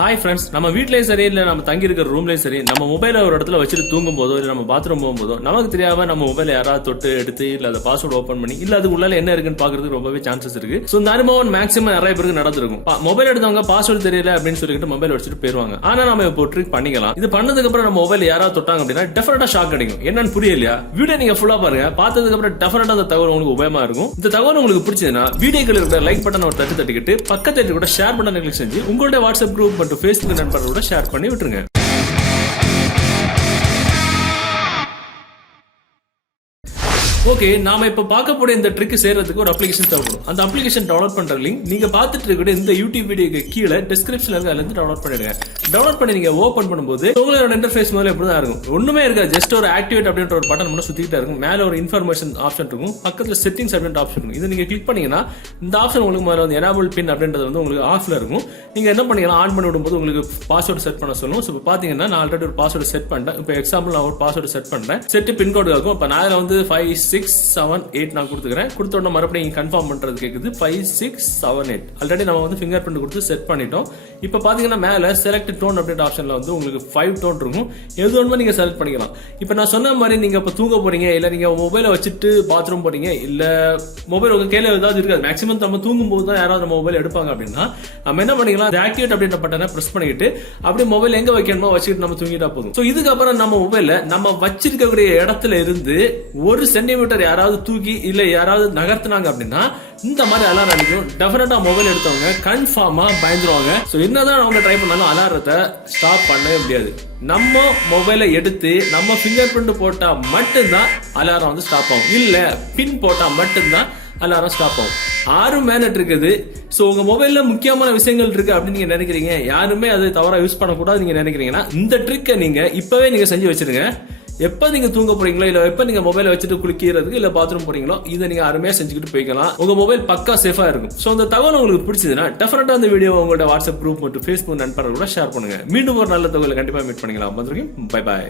Hi friends, நம்ம வீட்லயும் சரி இல்ல நம்ம தங்கி இருக்கிற ரூம்லயும் சரி நம்ம மொபைல ஒரு இடத்துல வச்சுட்டு தூங்கும் போதோ இல்ல நம்ம பாத்ரூம் போகும்போதோ நமக்கு தெரியாம நம்ம மொபைல யாராவது தொட்டு எடுத்து இல்ல அந்த பாஸ்வேர்டு ஓபன் பண்ணி இல்ல அது உள்ளால என்ன இருக்குன்னு பாக்குறதுக்கு ரொம்பவே சான்சஸ் இருக்கு. சோ இந்த அனுபவம் மேக்ஸிமம் நிறைய பேருக்கு நடந்திருக்கும். மொபைல் எடுத்தவங்க பாஸ்வேர்டு தெரியல அப்படின்னு சொல்லிட்டு மொபைல் வச்சுட்டு போயிருவாங்க. ஆனா நம்ம இப்போ ட்ரிக் பண்ணிக்கலாம். இது பண்ணதுக்கு அப்புறம் நம்ம மொபைல் யாராவது தொட்டாங்க அப்படின்னா டெஃபினட்டா ஷாக் அடிக்கும். என்னன்னு புரியலையா? வீடியோ நீங்க ஃபுல்லா பாருங்க. பார்த்ததுக்கு அப்புறம் டெஃபினட்டா அந்த தகவல் உங்களுக்கு உபயோகமா இருக்கும். இந்த தகவல் உங்களுக்கு பிடிச்சதுன்னா வீடியோக்கள் இருக்கிற லைக் பட்டன் ஒரு தட்டிக்கிட்டு பக்கத்துல கூட ஷேர் பட்டன் கிளிக் செஞ்சு உங்களுடைய வாட்ஸ்அப் குரூப் மற்றும் ஃபேஸ்புக் நண்பர்கள் ஷேர் பண்ணி விட்டுருங்க. ஓகே, நாம இப்ப பார்க்க போற இந்த ட்ரிக் செய்யறதுக்கு ஒரு அப்ளிகேஷன் தேவைப்படும். அந்த அப்ளிகேஷன் டவுன்லோட் பண்ற லிங்க் நீங்க பார்த்துட்டு இருக்க இந்த யூடியூப் வீடியோக்கு கீழே டிஸ்கிரிப்ஷன்ல இருக்கு. அதுல இருந்து டவுன்லோட் பண்ணிடுங்க. டவுன்லோட் பண்ணி நீங்க ஓபன் பண்ணும்போது உங்களோட இன்டர்ஃபேஸ் முதல்ல இப்படிதான் இருக்கும். ஒண்ணுமே இருக்காது. ஜஸ்ட் ஒரு ஆக்டிவேட் அப்படின்ற ஒரு பட்டன் மட்டும் சுத்திட்டே இருக்கும். மேல ஒரு இன்ஃபர்மேஷன் ஆப்ஷன் இருக்கும். பக்கத்துல செட்டிங்ஸ் அப்படின்ற ஆப்ஷன் இருக்கும். இது நீங்க கிளிக் பண்ணீங்கன்னா இந்த ஆப்ஷன் உங்களுக்கு முதல்ல வந்து எனேபிள் பின் அப்படின்றது வந்து உங்களுக்கு ஆஃப்ல இருக்கும். நீங்க என்ன பண்ணீங்கன்னா ஆன் பண்ணி விடும்போது உங்களுக்கு பாஸ்வேர்டு செட் பண்ண சொல்லும். இப்போ பாத்தீங்கன்னா நான் ஆல்ரெடி ஒரு பாஸ்வேர்டு செட் பண்ணிட்டேன். இப்போ எக்ஸாம்பிள் நான் ஒரு பாஸ்வேர்டு செட் பண்றேன். செட் பின்கோடு இருக்கும். இப்போ நான் வந்து 5678 நான் கொடுத்துக்கிறேன். கொடுத்த உடனே மறுபடியும் கன்ஃபார்ம் பண்றது கேக்குது 5678. ஆல்ரெடி நம்ம வந்து ஃபிங்கர் பிரிண்ட் கொடுத்து செட் பண்ணிட்டோம். இப்போ பாத்தீங்கன்னா மேல செலக்ட் டோன் அப்படின்ற ஆப்ஷன்ல வந்து உங்களுக்கு 5 டோன் இருக்கும். எது ஒன்று நீங்க செலக்ட் பண்ணிக்கலாம். இப்போ நான் சொன்ன மாதிரி நீங்க இப்ப தூங்க போறீங்க இல்ல நீங்க மொபைலை வச்சுட்டு பாத்ரூம் போறீங்க இல்ல மொபைல் உங்க கையில ஏதாவது இருக்காது. மேக்ஸிமம் நம்ம தூங்கும் போது தான் யாராவது நம்ம மொபைல் எடுப்பாங்க அப்படின்னா நம்ம என்ன பண்ணிக்கலாம், ஆக்டிவேட் அப்படின்ற பட்டனை பிரஸ் பண்ணிட்டு அப்படியே மொபைல் எங்க வைக்கணுமோ வச்சுட்டு நம்ம தூங்கிட்டா போதும். சோ இதுக்கப்புறம் நம்ம மொபைல நம்ம வச்சிருக்கக்கூடிய இடத்துல இருந்து 1 சென்டிமீட்டர் யாராவது தூக்கி இல்ல யாராவது நகர்த்தினாங்க அப்படின்னா இந்த மாதிரி அலாரம் அடிக்கும். டெஃபினட்டா மொபைல் எடுத்தவங்க கன்ஃபார்மா பயந்துருவாங்க. சோ என்னதான் அவங்க ட்ரை பண்ணாலும் அலாரத்தை ஸ்டாப் பண்ணவே முடியாது. நம்ம மொபைலை எடுத்து நம்ம ஃபிங்கர் பிரிண்ட் போட்டா மட்டும்தான் அலாரம் வந்து ஸ்டாப் ஆகும். இல்ல பின் போட்டா மட்டும்தான் அலாரம் ஸ்டாப் ஆகும். 6 மேனட் இருக்குது. சோ உங்க மொபைல்ல முக்கியமான விஷயங்கள் இருக்கு அப்படின்னு நீங்க நினைக்கிறீங்க, யாருமே அதை தவறா யூஸ் பண்ணக்கூடாது நீங்க நினைக்கிறீங்கன்னா இந்த ட்ரிக்கை நீங்க இப்பவே நீங்க செஞ்சு வச்சிருங்க. எப்ப நீங்க தூங்க போறீங்களோ இல்ல எப்ப நீங்க மொபைலை வச்சுட்டு குளிக்கிறதுக்கு இல்ல பாத்ரூம் போறீங்களோ இதை நீங்க அருமையா செஞ்சுக்கிட்டு போய்க்கலாம். உங்க மொபைல் பக்கா சேஃபா இருக்கும். சோ இந்த தகவல் உங்களுக்கு பிடிச்சதுன்னா டெஃபினட்டா அந்த வீடியோ உங்களோட வாட்ஸ்அப் குரூப் மற்றும் ஃபேஸ்புக் நண்பர்கள் கூட ஷேர் பண்ணுங்க. மீண்டும் ஒரு நல்ல தகவலை கண்டிப்பா மீட் பண்ணிக்கலாம். Bye bye.